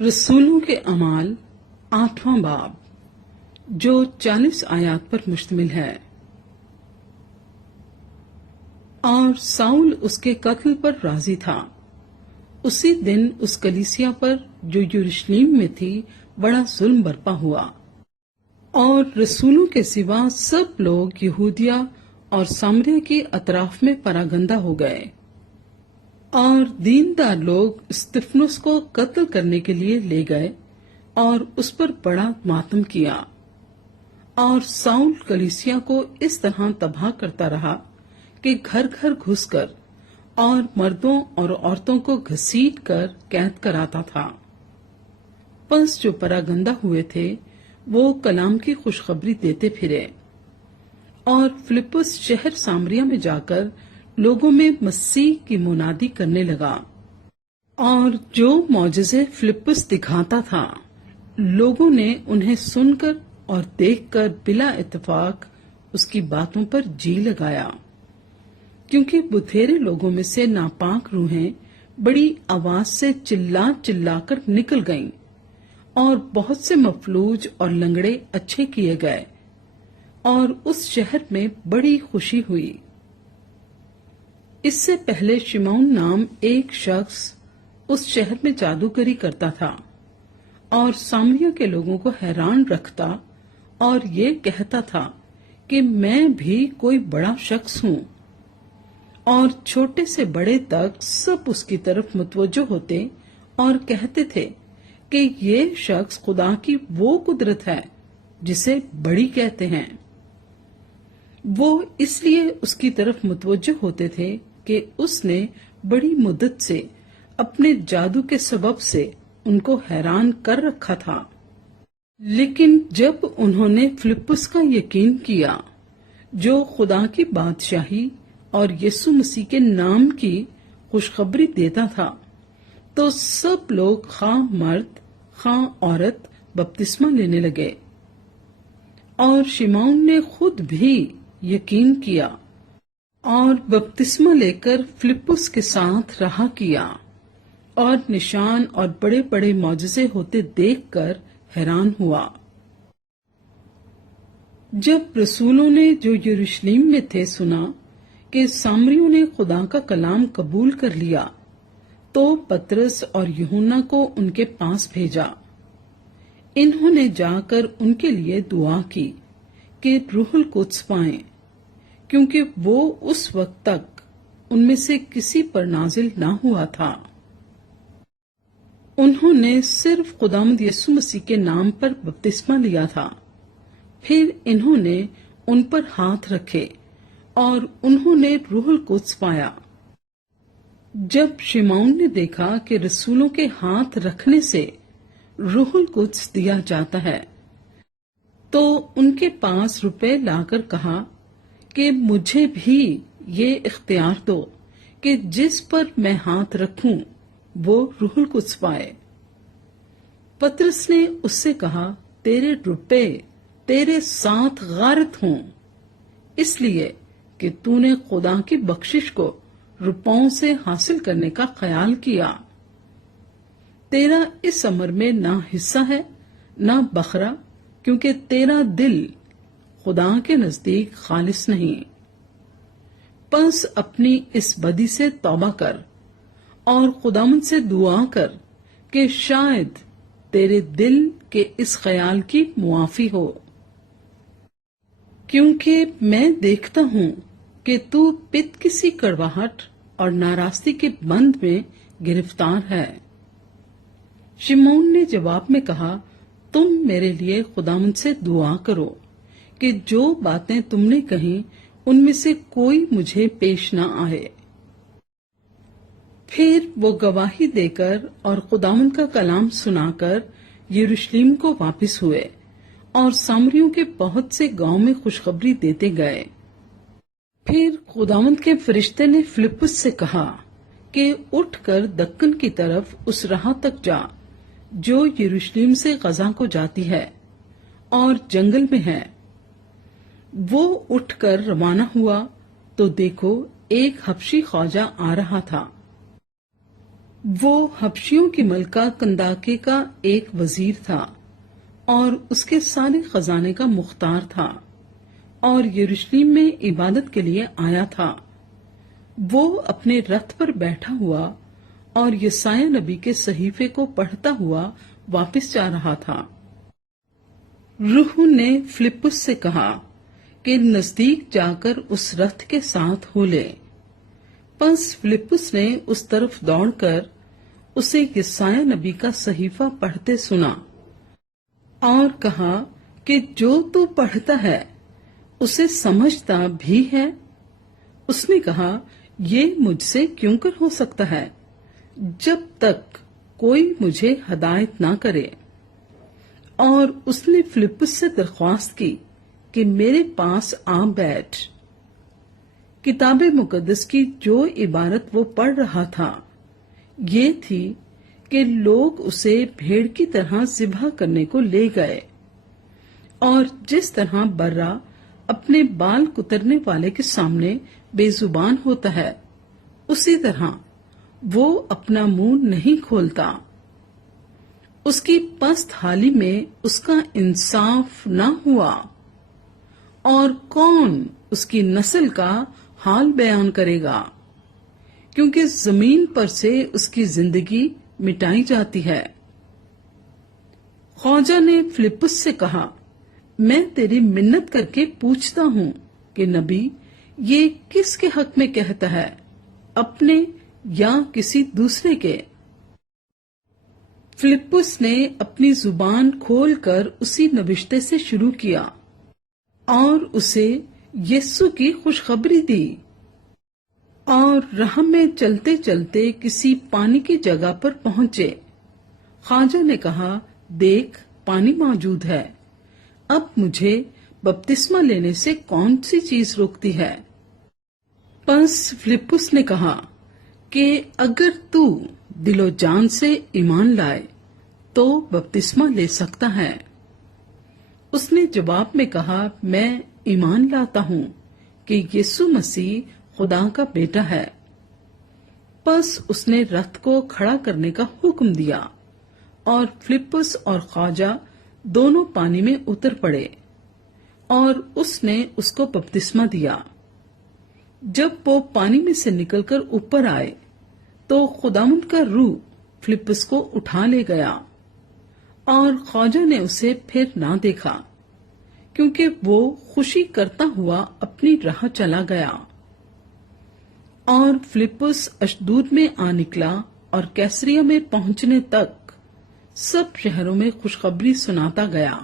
रसूलों के अमाल 8वां बाब, जो 40 आयात पर मुश्तमिल है। और साउल उसके कत्ल पर राजी था। उसी दिन उस कलीसिया पर जो यरूशलेम में थी बड़ा जुल्म बरपा हुआ, और रसूलों के सिवा सब लोग यहूदिया और सामरिया की अतराफ में परागंदा हो गए। और दीनदार लोग स्तिफनुस को कत्ल करने के लिए ले गए और उस पर बड़ा मातम किया। और साउल कलीसिया को इस तरह तबाह करता रहा कि घर घर घुसकर और मर्दों और औरतों को घसीट कर कैद कराता था। बस जो परागंदा हुए थे वो कलाम की खुशखबरी देते फिरे, और फिलिप्पुस शहर सामरिया में जाकर लोगों में मसीह की मुनादी करने लगा। और जो मौजज़े फिलिप्पुस दिखाता था, लोगों ने उन्हें सुनकर और देखकर बिला इत्तेफाक उसकी बातों पर जी लगाया, क्योंकि बुथेरे लोगों में से नापाक रूहें बड़ी आवाज से चिल्ला चिल्लाकर निकल गईं, और बहुत से मफलूज और लंगड़े अच्छे किए गए, और उस शहर में बड़ी खुशी हुई। इससे पहले शिमौन नाम एक शख्स उस शहर में जादूगरी करता था और सामरिया के लोगों को हैरान रखता और ये कहता था कि मैं भी कोई बड़ा शख्स हूँ। और छोटे से बड़े तक सब उसकी तरफ मुतवज्जो होते और कहते थे कि ये शख्स खुदा की वो कुदरत है जिसे बड़ी कहते हैं। वो इसलिए उसकी तरफ मुतवज्जो होते थे कि उसने बड़ी मुद्दत से अपने जादू के सबब से उनको हैरान कर रखा था। लेकिन जब उन्होंने फिलिप्पुस का यकीन किया, जो खुदा की बादशाही और यीशु मसीह के नाम की खुशखबरी देता था, तो सब लोग खां मर्द खां औरत बपतिस्मा लेने लगे। और शिमौन ने खुद भी यकीन किया और बपतिस्मा लेकर फिलिप्पुस के साथ रहा किया, और निशान और बड़े बड़े मौजज़े होते देखकर हैरान हुआ। जब रसूलों ने जो यरूशलेम में थे सुना कि सामरियों ने खुदा का कलाम कबूल कर लिया, तो पतरस और यूहन्ना को उनके पास भेजा। इन्होंने जाकर उनके लिए दुआ की कि रूहुल कुद्स पाएं, क्योंकि वो उस वक्त तक उनमें से किसी पर नाजिल ना हुआ था। उन्होंने सिर्फ खुदावंद यीशु मसीह के नाम पर बपतिस्मा लिया था। फिर इन्होंने उन पर हाथ रखे और उन्होंने रूहुल कुद्स पाया। जब शिमौन ने देखा कि रसूलों के हाथ रखने से रूहुल कुद्स दिया जाता है, तो उनके पास रुपए लाकर कहा कि मुझे भी ये इख्तियार दो कि जिस पर मैं हाथ रखूं वो रूहुल कुद्स पाए। पतरस ने उससे कहा, तेरे रुपए तेरे साथ गारत हों, इसलिए कि तूने खुदा की बख्शिश को रुपयों से हासिल करने का ख्याल किया। तेरा इस अमर में ना हिस्सा है ना बखरा, क्योंकि तेरा दिल खुदा के नजदीक खालिस नहीं। बस अपनी इस बदी से तौबा कर और खुदावंद से दुआ कर कि शायद तेरे दिल के इस ख्याल की मुआफी हो, क्योंकि मैं देखता हूं कि तू पित किसी कड़वाहट और नाराजगी के बंद में गिरफ्तार है। शिमौन ने जवाब में कहा, तुम मेरे लिए खुदावंद से दुआ करो कि जो बातें तुमने कही उनमें से कोई मुझे पेश न आए। फिर वो गवाही देकर और खुदावंद का कलाम सुनाकर यरूशलेम को वापस हुए और सामरियों के बहुत से गांव में खुशखबरी देते गए। फिर खुदावंद के फरिश्ते ने फिलिप्पुस से कहा कि उठकर दक्कन की तरफ उस राह तक जा जो यरूशलेम से गजा को जाती है और जंगल में है। वो उठकर रवाना हुआ तो देखो एक हबशी ख्वाजा आ रहा था। وہ حبشیوں کی ملکہ کنداکے کا ایک وزیر تھا اور اس کے سارے خزانے کا مختار تھا اور یروشلم میں عبادت کے لیے آیا تھا۔ وہ اپنے رتھ پر بیٹھا ہوا اور یسایہ نبی کے صحیفے کو پڑھتا ہوا واپس جا رہا تھا۔ روح نے فلپس سے کہا کہ نزدیک جا کر اس رتھ کے ساتھ ہو لے۔ پس فلپس نے اس طرف دوڑ کر اسے یسایہ نبی کا صحیفہ پڑھتے سنا اور کہا کہ جو تو پڑھتا ہے اسے سمجھتا بھی ہے؟ اس نے کہا، یہ مجھ سے کیوں کر ہو سکتا ہے جب تک کوئی مجھے ہدایت نہ کرے؟ اور اس نے فلپس سے درخواست کی کہ میرے پاس آ بیٹھ۔ کتاب مقدس کی جو عبارت وہ پڑھ رہا تھا یہ تھی کہ لوگ اسے بھیڑ کی طرح ذبح کرنے کو لے گئے، اور جس طرح برا اپنے بال کترنے والے کے سامنے بے زبان ہوتا ہے اسی طرح وہ اپنا منہ نہیں کھولتا۔ اس کی پست حالی میں اس کا انصاف نہ ہوا، اور کون اس کی نسل کا حال بیان کرے گا، کیونکہ زمین پر سے اس کی زندگی مٹائی جاتی ہے۔ خواجہ نے فلپس سے کہا، میں تیری منت کر کے پوچھتا ہوں کہ نبی یہ کس کے حق میں کہتا ہے، اپنے یا کسی دوسرے کے؟ فلپس نے اپنی زبان کھول کر اسی نوشتے سے شروع کیا اور اسے یسوع کی خوشخبری دی۔ اور راہ میں چلتے چلتے کسی پانی کی جگہ پر پہنچے۔ خواجہ نے کہا، دیکھ پانی موجود ہے، اب مجھے بپتسمہ لینے سے کون سی چیز روکتی ہے؟ پس فلپس نے کہا کہ اگر تو دل و جان سے ایمان لائے تو بپتسمہ لے سکتا ہے۔ اس نے جواب میں کہا، میں ایمان لاتا ہوں کہ یسوع مسیح خدا کا بیٹا ہے۔ پس اس نے رتھ کو کھڑا کرنے کا حکم دیا اور فلپس اور خواجہ دونوں پانی میں اتر پڑے اور اس نے اس کو بپتسمہ دیا۔ جب وہ پانی میں سے نکل کر اوپر آئے تو خداوند کا روح فلپس کو اٹھا لے گیا، اور خواجہ نے اسے پھر نہ دیکھا کیونکہ وہ خوشی کرتا ہوا اپنی راہ چلا گیا۔ اور فلپس اشدود میں آ نکلا اور کیسریا میں پہنچنے تک سب شہروں میں خوشخبری سناتا گیا۔